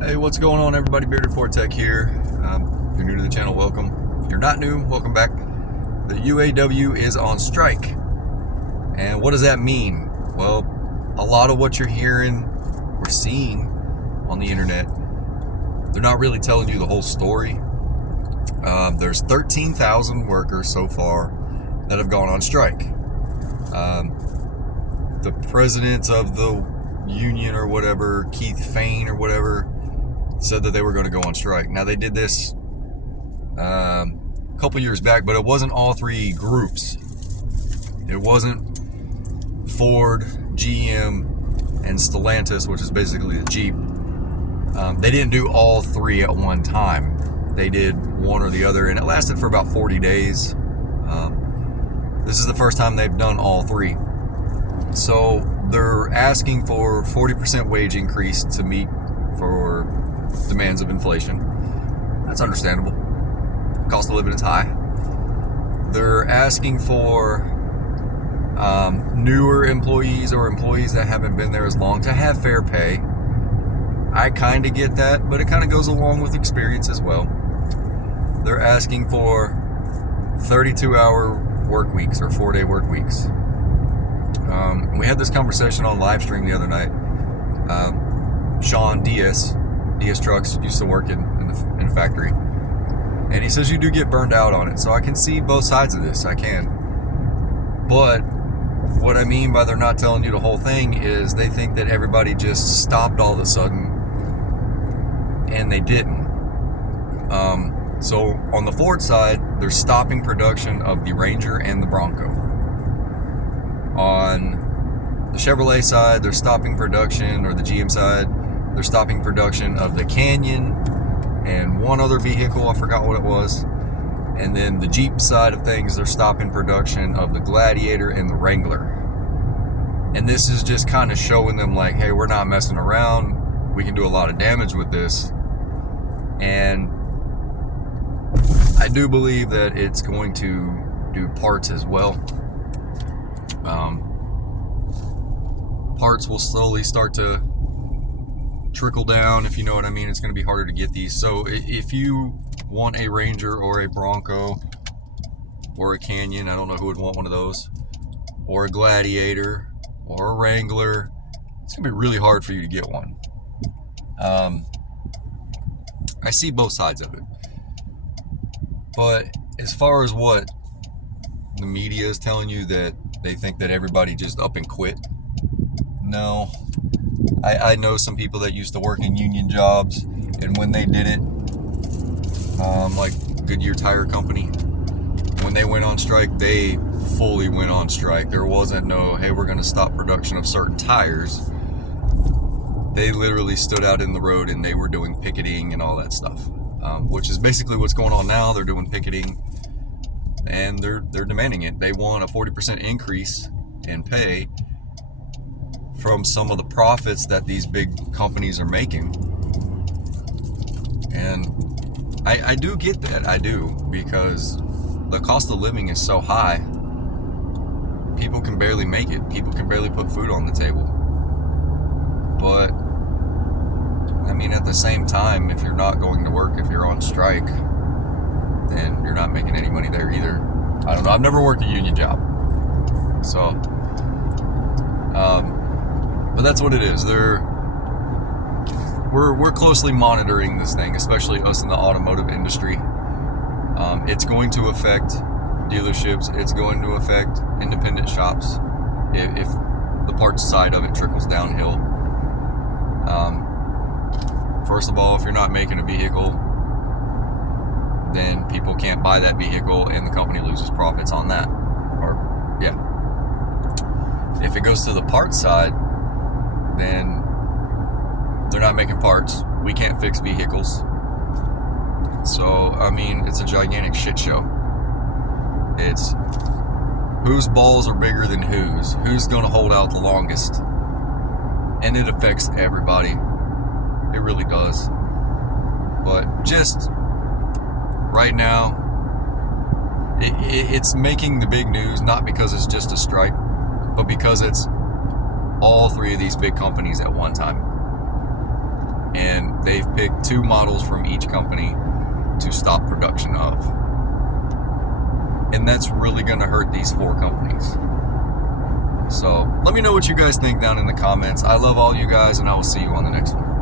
Hey, what's going on, everybody? Bearded Ford Tech here. If you're new to the channel, welcome. If you're not new, welcome back. The UAW is on strike. And what does that mean? Well, a lot of what you're hearing or seeing on the internet, they're not really telling you the whole story. There's 13,000 workers so far that have gone on strike. The president of the union or whatever, Keith Fain or whatever, said that they were going to go on strike. Now, they did this a couple years back, but it wasn't all three groups. It wasn't Ford, GM, and Stelantis, which is basically the Jeep. They didn't do all three at one time. They did one or the other, and it lasted for about 40 days. This is the first time they've done all three. So they're asking for 40% wage increase to meet for demands of inflation. That's understandable. Cost of living is high. They're asking for newer employees or employees that haven't been there as long to have fair pay. I kind of get that, but it kind of goes along with experience as well. They're asking for 32-hour work weeks or 4-day work weeks. We had this conversation on live stream the other night. Sean DS Trucks used to work in a factory, and he says you do get burned out on it. So I can see both sides of this. I can, but what I mean by they're not telling you the whole thing is they think that everybody just stopped all of a sudden, and they didn't. So on the Ford side, they're stopping production of the Ranger and the Bronco. On the Chevrolet side, they're stopping production, or the GM side, they're stopping production of the Canyon and one other vehicle, I forgot what it was. And then the Jeep side of things, they're stopping production of the Gladiator and the Wrangler. And this is just kind of showing them like, hey, we're not messing around. We can do a lot of damage with this. And I do believe that it's going to do parts as well. Parts will slowly start to trickle down, if you know what I mean. It's going to be harder to get these. So if you want a Ranger or a Bronco or a Canyon, I don't know who would want one of those, or a Gladiator or a Wrangler, it's going to be really hard for you to get one. I see both sides of it. But as far as what the media is telling you, that they think that everybody just up and quit, no. I know some people that used to work in union jobs, and when they did it, like Goodyear Tire Company, when they went on strike, they fully went on strike. There wasn't no, hey, we're going to stop production of certain tires. They literally stood out in the road and they were doing picketing and all that stuff, which is basically what's going on now. They're doing picketing and they're demanding it. They want a 40% increase in pay from some of the profits that these big companies are making. And I do get that. I do, because the cost of living is so high. People can barely make it. People can barely put food on the table. But I mean, at the same time, if you're not going to work, if you're on strike, then you're not making any money there either. I don't know. I've never worked a union job. So, but that's what it is. We're closely monitoring this thing, especially us in the automotive industry. It's going to affect dealerships. It's going to affect independent shops if the parts side of it trickles downhill. First of all, if you're not making a vehicle, then people can't buy that vehicle and the company loses profits on that. Or, yeah. If it goes to the parts side, then they're not making parts. We can't fix vehicles. So, I mean, it's a gigantic shit show. It's whose balls are bigger than who's going to hold out the longest. And it affects everybody. It really does. But just right now, it's making the big news, not because it's just a strike, but because it's all three of these big companies at one time. And they've picked 2 models from each company to stop production of. And that's really going to hurt these 4 companies. So let me know what you guys think down in the comments. I love all you guys, and I will see you on the next one.